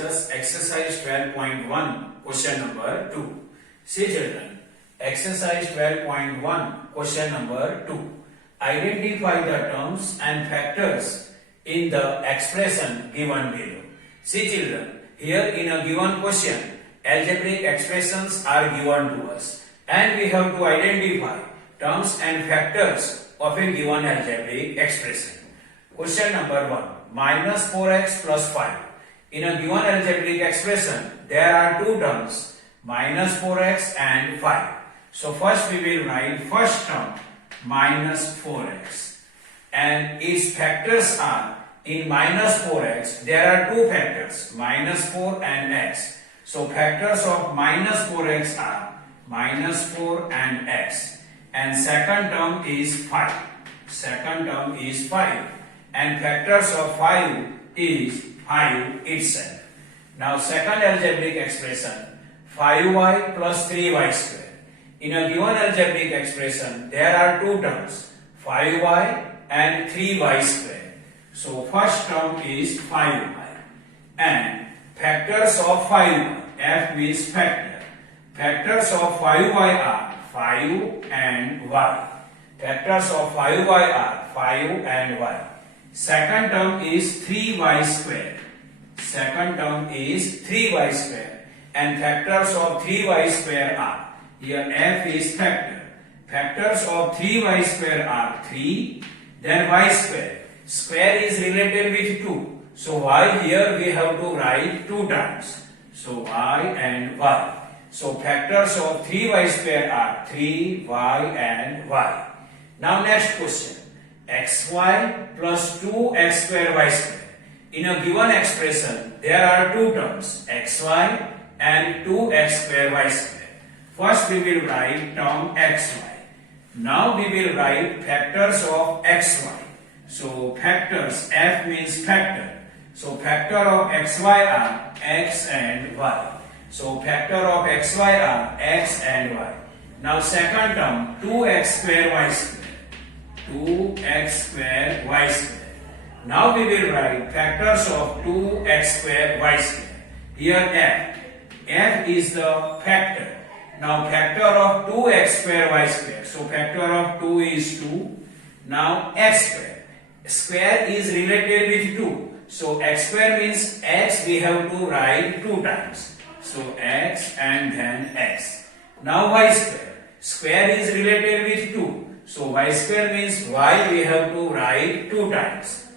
discuss exercise 12.1 question number 2. See children, exercise 12.1 question number 2. Identify the terms and factors in the expression given below. See children, here in a given question, algebraic expressions are given to us and we have to identify terms and factors of a given algebraic expression. Question number 1. Minus 4x plus 5. In a given algebraic expression, there are two terms, minus 4x and 5. So first we will write first term, minus 4x. And its factors are, in minus 4x, there are two factors, minus 4 and x. So factors of minus 4x are minus 4 and x. And second term is 5. Second term is 5. And factors of 5 is 5 itself. Now second algebraic expression, 5y plus 3y square. In a given algebraic expression, there are two terms, 5y and 3y square. So first term is 5y. And factors of 5y, f means factor. Factors of 5y are 5 and y. Factors of 5y are 5 and y. Second term is 3y square. Second term is 3y square. And factors of 3y square are, here f is factor. Factors of 3y square are 3, then y square. Square is related with 2. So y here we have to write 2 times. So y and y. So factors of 3y square are 3, y and y. Now next question. xy plus 2x square y square. In a given expression, there are two terms, xy and 2x square y square. First we will write term xy. Now we will write factors of xy. So factors, f means factor. So factor of xy are x and y. So factor of xy are x and y. Now second term, 2x square y square. 2x square y square. Now we will write factors of 2x square y square. Here f. F is the factor. Now factor of 2x square y square. So factor of 2 is 2. Now x square. Square is related with 2. So x square means x we have to write 2 times. So x and then x. Now y square. Square is related with 2. So y square means y we have to write 2 times.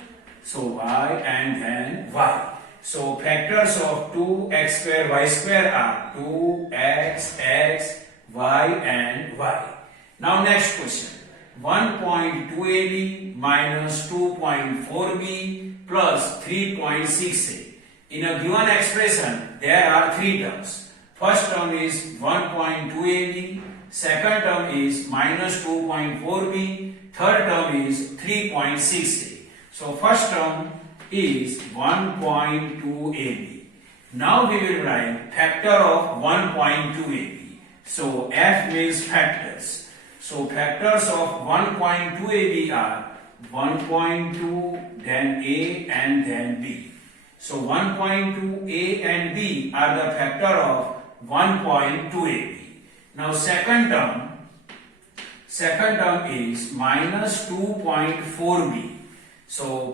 So y and then y. So factors of 2x square y square are 2x, x, y and y. Now next question. 1.2ab minus 2.4b plus 3.6a. In a given expression, there are three terms. First term is 1.2ab. Second term is minus 2.4b. Third term is 3.6a. So first term is 1.2ab. Now we will write factor of 1.2ab. So f means factors. So factors of 1.2ab are 1.2, then a and then b. So 1.2a and b are the factor of 1.2ab. Now second term is minus 2.4b. So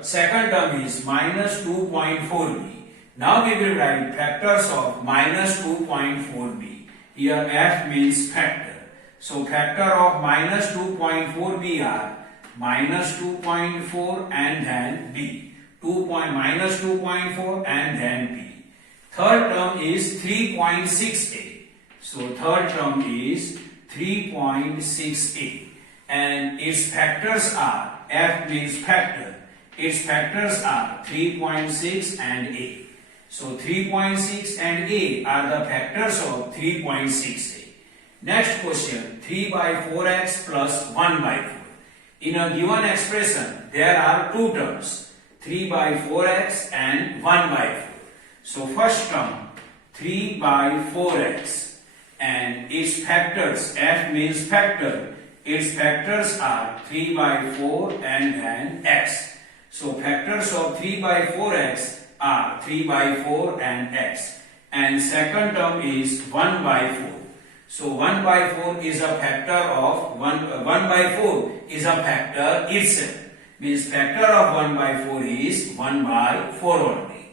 second term is minus 2.4b. Now we will write factors of minus 2.4b. Here f means factor. So factor of minus 2.4b are minus 2.4 and then b. Minus 2.4 and then b. Third term is 3.6a. So third term is 3.6a. And its factors are, f means factor. Its factors are 3.6 and a. So 3.6 and a are the factors of 3.6a. Next question, 3 by 4x plus 1 by 4. In a given expression, there are two terms, 3 by 4x and 1 by 4. So first term, 3 by 4x. And its factors, f means factor, its factors are 3 by 4 and then x. So factors of 3 by 4x are 3 by 4 and x. And second term is 1 by 4. So 1 by 4 is a factor of 1 by 4 is a factor itself. Means factor of 1 by 4 is 1 by 4 only.